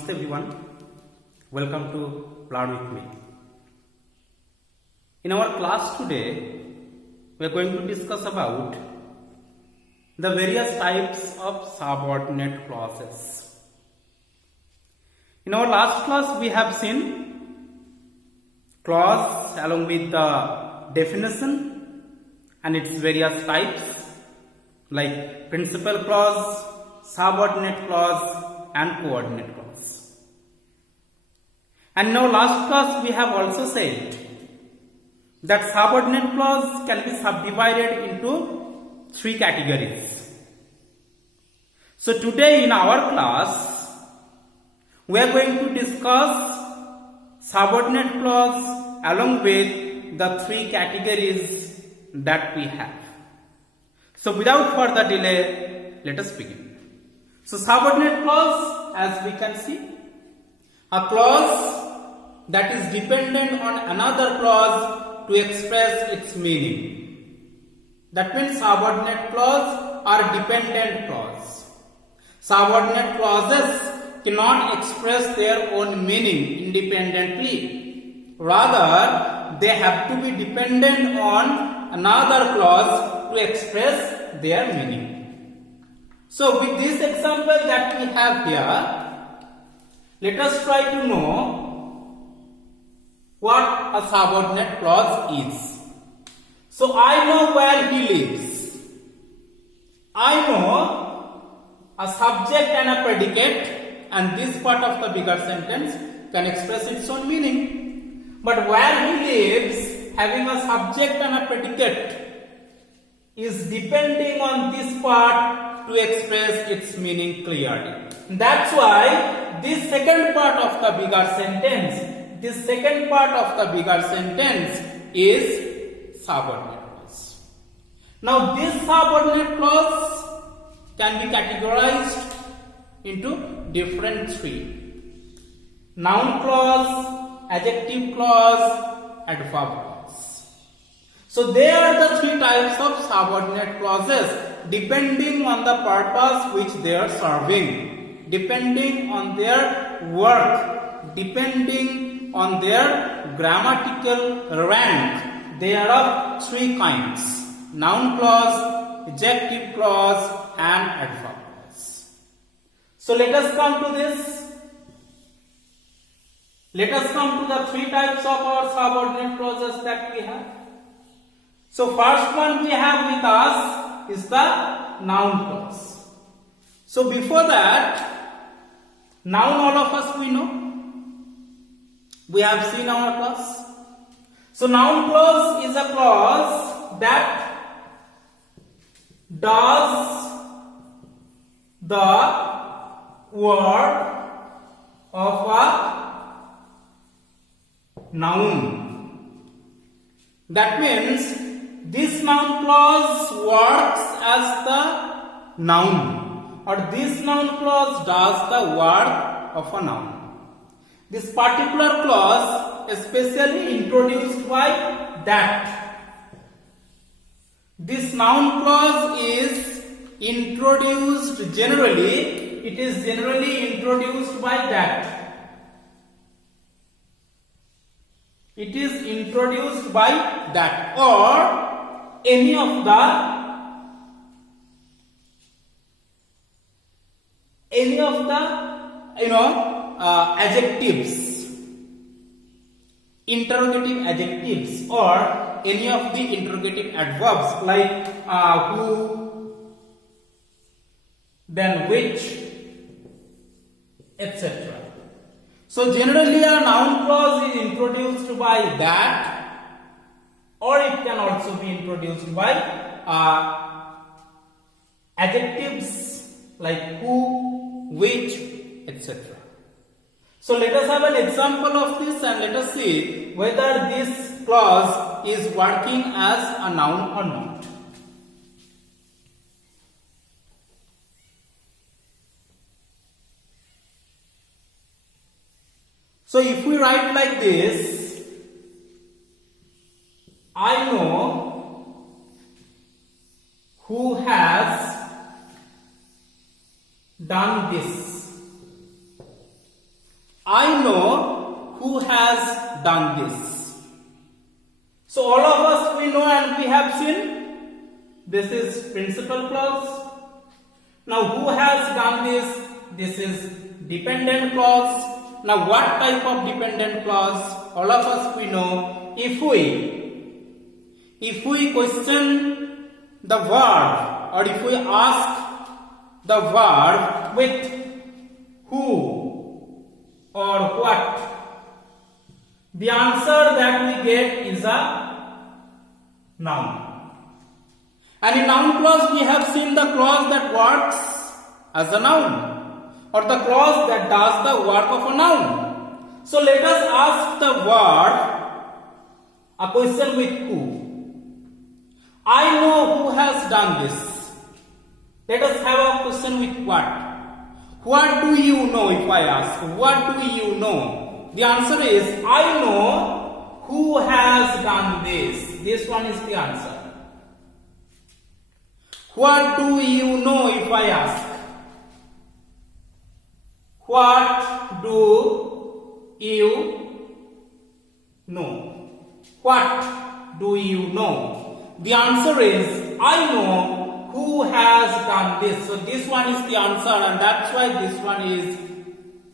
Namaste everyone, welcome to Learn with me. In our class today, we are going to discuss about the various types of subordinate clauses. In our last class, we have seen clause along with the definition and its various types like principal clause, subordinate clause and coordinate clause. And in our last class we have also said that subordinate clause can be subdivided into three categories. So today in our class we are going to discuss subordinate clause along with the three categories that we have. So without further delay, let us begin. So subordinate clause, as we can see, a clause that is dependent on another clause to express its meaning. That means subordinate clause are dependent clause. Subordinate clauses cannot express their own meaning independently. Rather, they have to be dependent on another clause to express their meaning. So with this example that we have here, let us try to know what a subordinate clause is. So I know where he lives. I know a subject and a predicate, and this part of the bigger sentence can express its own meaning. But where he lives, having a subject and a predicate, is depending on this part to express its meaning clearly. That's why this second part of the bigger sentence, is subordinate clause. Now this subordinate clause can be categorized into different three: noun clause, adjective clause, and verb clause. So they are the three types of subordinate clauses depending on the purpose which they are serving, depending on their work, depending on their grammatical rank. They are of three kinds: noun clause, adjective clause, and adverb clause. So let us come to this. Let us come to the three types of our subordinate clauses that we have. So first one we have with us is the noun clause. So before that, noun all of us we know. We have seen our clause. So noun clause is a clause that does the work of a noun. That means this noun clause works as the noun, or this noun clause does the work of a noun. This particular clause is especially introduced by that. This noun clause is introduced generally, it is generally introduced by that. It is introduced by that, or any of the adjectives, interrogative adjectives, or any of the interrogative adverbs like who, then which, etc. So generally a noun clause is introduced by that, or it can also be introduced by adjectives like who, which, etc. So let us have an example of this and let us see whether this clause is working as a noun or not. So if we write like this, I know who has done this. I know who has done this. So all of us we know and we have seen. This is principal clause. Now who has done this? This is dependent clause. Now what type of dependent clause? All of us we know. If we question the verb, or if we ask the verb with who or what, the answer that we get is a noun. And in noun clause we have seen the clause that works as a noun, or the clause that does the work of a noun. So let us ask the verb a question with who. I know who has done this. Let us have a question with what. What do you know? If I ask, what do you know? The answer is, I know who has done this. This one is the answer. What do you know? If I ask, what do you know? What do you know? The answer is, I know who has done this. So this one is the answer, and that's why this one is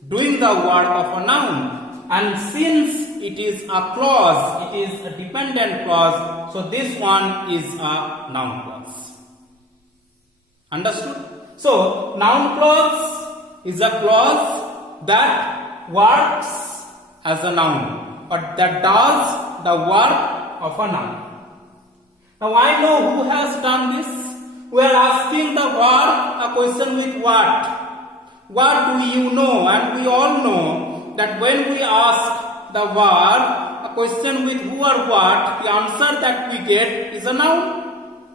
doing the work of a noun. And since it is a clause, it is a dependent clause, so this one is a noun clause. Understood? So noun clause is a clause that works as a noun, or that does the work of a noun. Now I know who has done this. We are asking the verb a question with what. What do you know? And we all know that when we ask the verb a question with who or what, the answer that we get is a noun.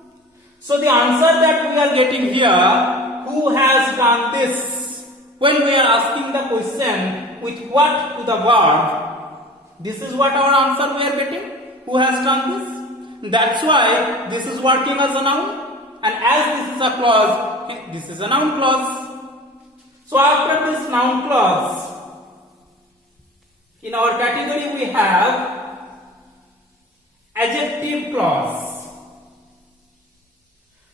So the answer that we are getting here, who has done this, when we are asking the question with what to the verb, this is what our answer we are getting. Who has done this? That's why this is working as a noun, and as this is a clause, this is a noun clause. So after this noun clause, in our category we have adjective clause.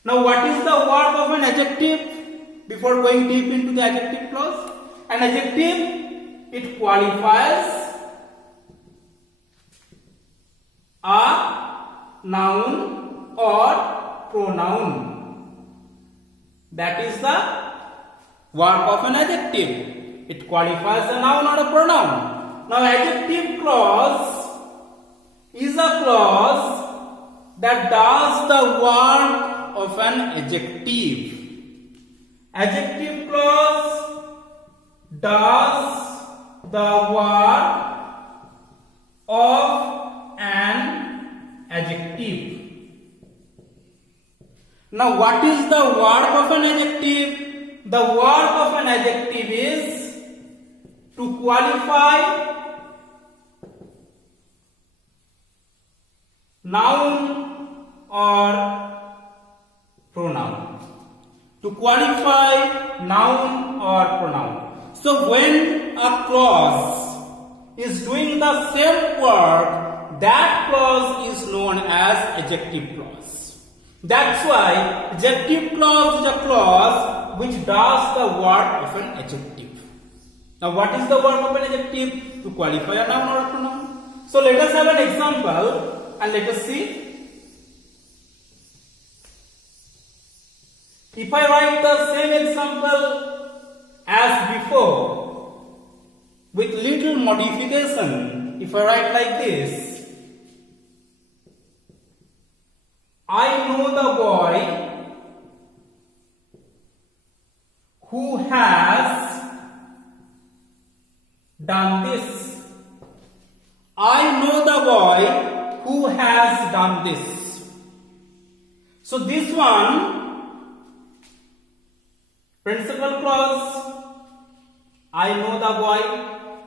Now what is the work of an adjective? Before going deep into the adjective clause, an adjective, it qualifies a noun or pronoun. That is the work of an adjective. It qualifies a noun or a pronoun. Now adjective clause is a clause that does the work of an adjective. Adjective clause does the work of an adjective. Now what is the work of an adjective? The work of an adjective is to qualify noun or pronoun. To qualify noun or pronoun. So when a clause is doing the same work, that clause is known as adjective clause. That's why adjective clause is a clause which does the work of an adjective. Now what is the work of an adjective? To qualify a noun or a pronoun. So let us have an example and let us see. If I write the same example as before with little modification, if I write like this, I know the boy who has done this. I know the boy who has done this. So this one, principal clause, I know the boy.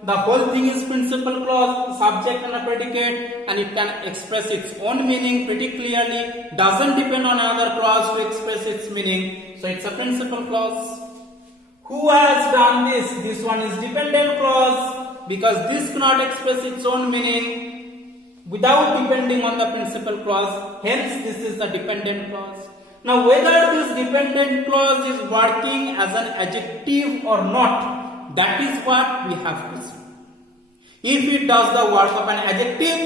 The whole thing is principal clause, subject and a predicate, and it can express its own meaning pretty clearly. Doesn't depend on another clause to express its meaning. So it's a principal clause. Who has done this? This one is dependent clause. because this cannot express its own meaning without depending on the principal clause. Hence, this is the dependent clause. Now, whether this dependent clause is working as an adjective or not, that is what we have to see. If it does the work of an adjective,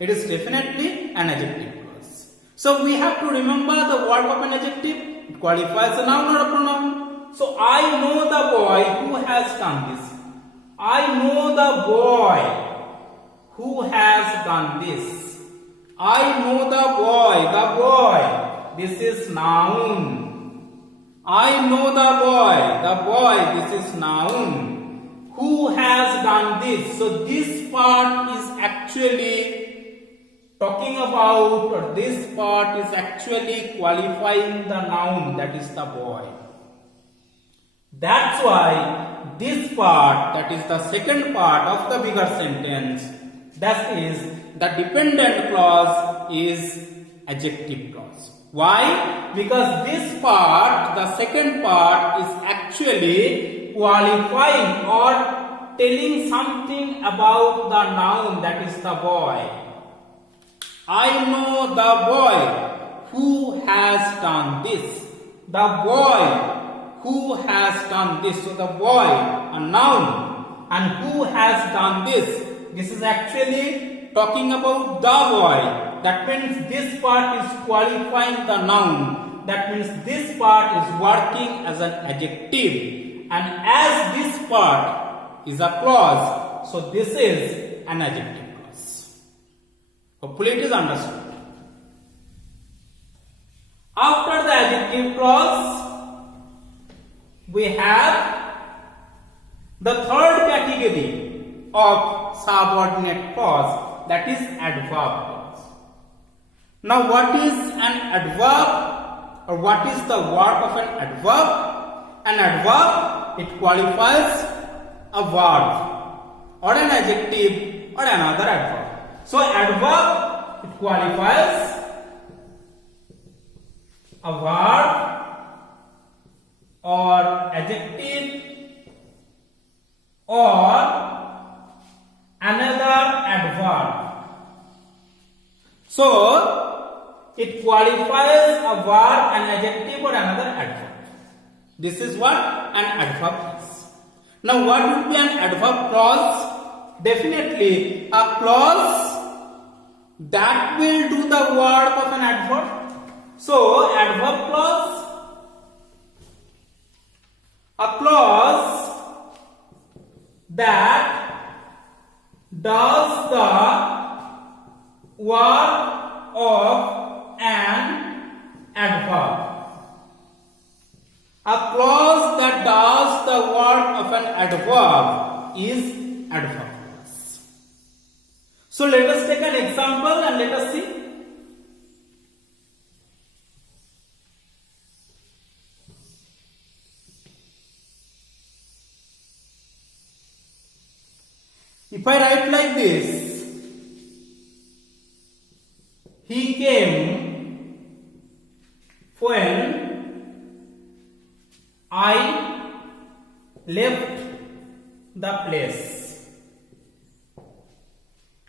it is definitely an adjective clause. So, we have to remember the work of an adjective. It qualifies a noun or a pronoun. So, I know the boy who has done this. I know the boy who has done this. I know the boy. This is noun. I know the boy, this is noun. Who has done this? So this part is actually talking about, or this part is actually qualifying the noun, that is the boy. That's why this part, that is the second part of the bigger sentence, that is the dependent clause, is adjective clause. Why? Because this part, the second part, is actually qualifying or telling something about the noun, that is the boy. I know the boy who has done this. The boy who has done this. So the boy, a noun, and who has done this. This is actually talking about the boy. That means this part is qualifying the noun. That means this part is working as an adjective. And as this part is a clause, so this is an adjective clause. Hopefully it is understood. After the adjective clause, we have the third category of subordinate clause, that is adverb clause. Now, what is an adverb, or what is the work of an adverb? An adverb, it qualifies a verb or an adjective or another adverb. So, adverb, it qualifies a verb or adjective or another adverb. So, it qualifies a verb, an adjective or another adverb. This is what an adverb is. Now, what would be an adverb clause? Definitely a clause that will do the work of an adverb. So, adverb clause, a clause that does the work of an adverb. A clause that does the work of an adverb is adverb clause. So let us take an example and let us see. If I write like this, he came when I left the place.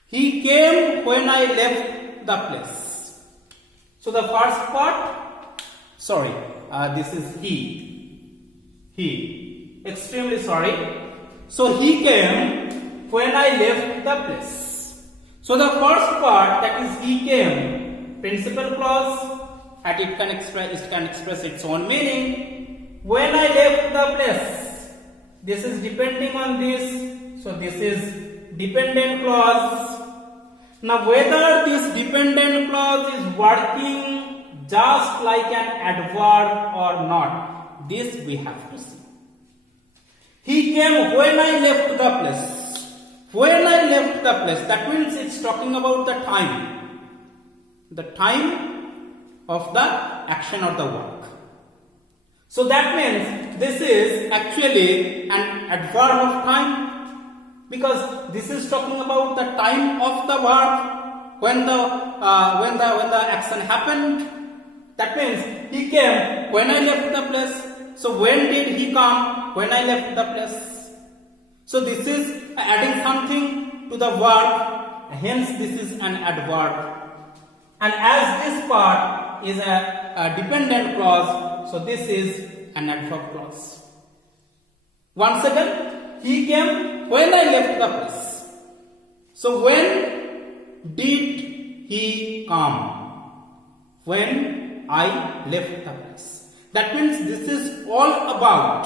He came when I left the place. So the first part, this is he. He. Extremely sorry. So he came when I left the place. So the first part, that is he came, principal clause, and it can express its own meaning. When I left the place, this is depending on this, so this is dependent clause. Now whether this dependent clause is working just like an adverb or not, this we have to see. He came when I left the place. When I left the place, that means it's talking about the time. The time of the action or the work. So that means this is actually an adverb of time, because this is talking about the time of the verb when the action happened. That means he came when I left the place. So when did he come? When I left the place. So this is adding something to the verb, hence this is an adverb. And as this part is a dependent clause, so this is an adverb clause. Once again, he came when I left the place. So when did he come? When I left the place. That means this is all about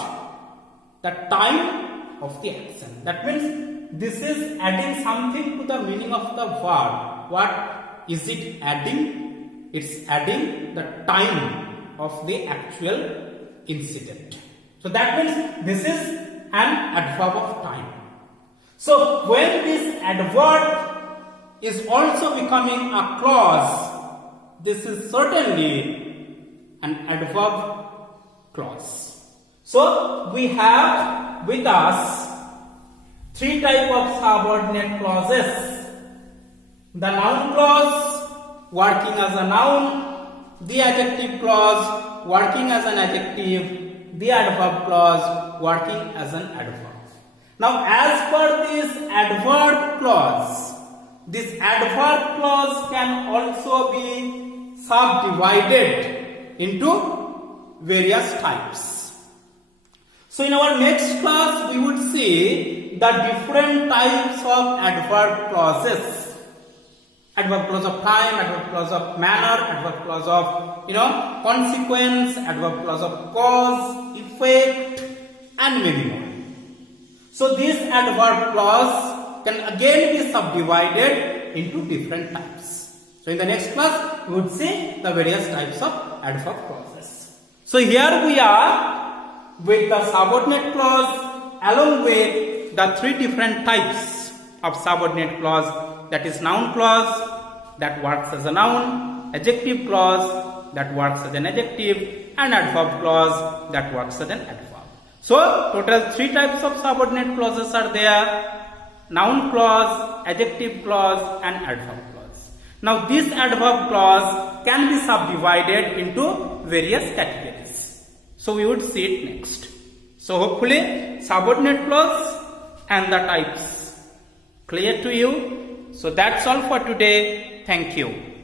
the time of the action. That means this is adding something to the meaning of the verb. What is it adding? It's adding the time of the actual incident. So that means this is an adverb of time. So when this adverb is also becoming a clause, this is certainly an adverb clause. So we have with us three types of subordinate clauses. The noun clause working as a noun, the adjective clause working as an adjective, the adverb clause working as an adverb. Now as per this adverb clause can also be subdivided into various types. So in our next class we would see the different types of adverb clauses. Adverb clause of time, adverb clause of manner, adverb clause of consequence, adverb clause of cause, effect, and many more. So this adverb clause can again be subdivided into different types. So in the next class we would see the various types of adverb clauses. So here we are with the subordinate clause along with the three different types of subordinate clause. That is noun clause that works as a noun, adjective clause that works as an adjective, and adverb clause that works as an adverb. So total three types of subordinate clauses are there: noun clause, adjective clause, and adverb clause. Now this adverb clause can be subdivided into various categories. So we would see it next. So hopefully subordinate clause and the types clear to you. So that's all for today. Thank you.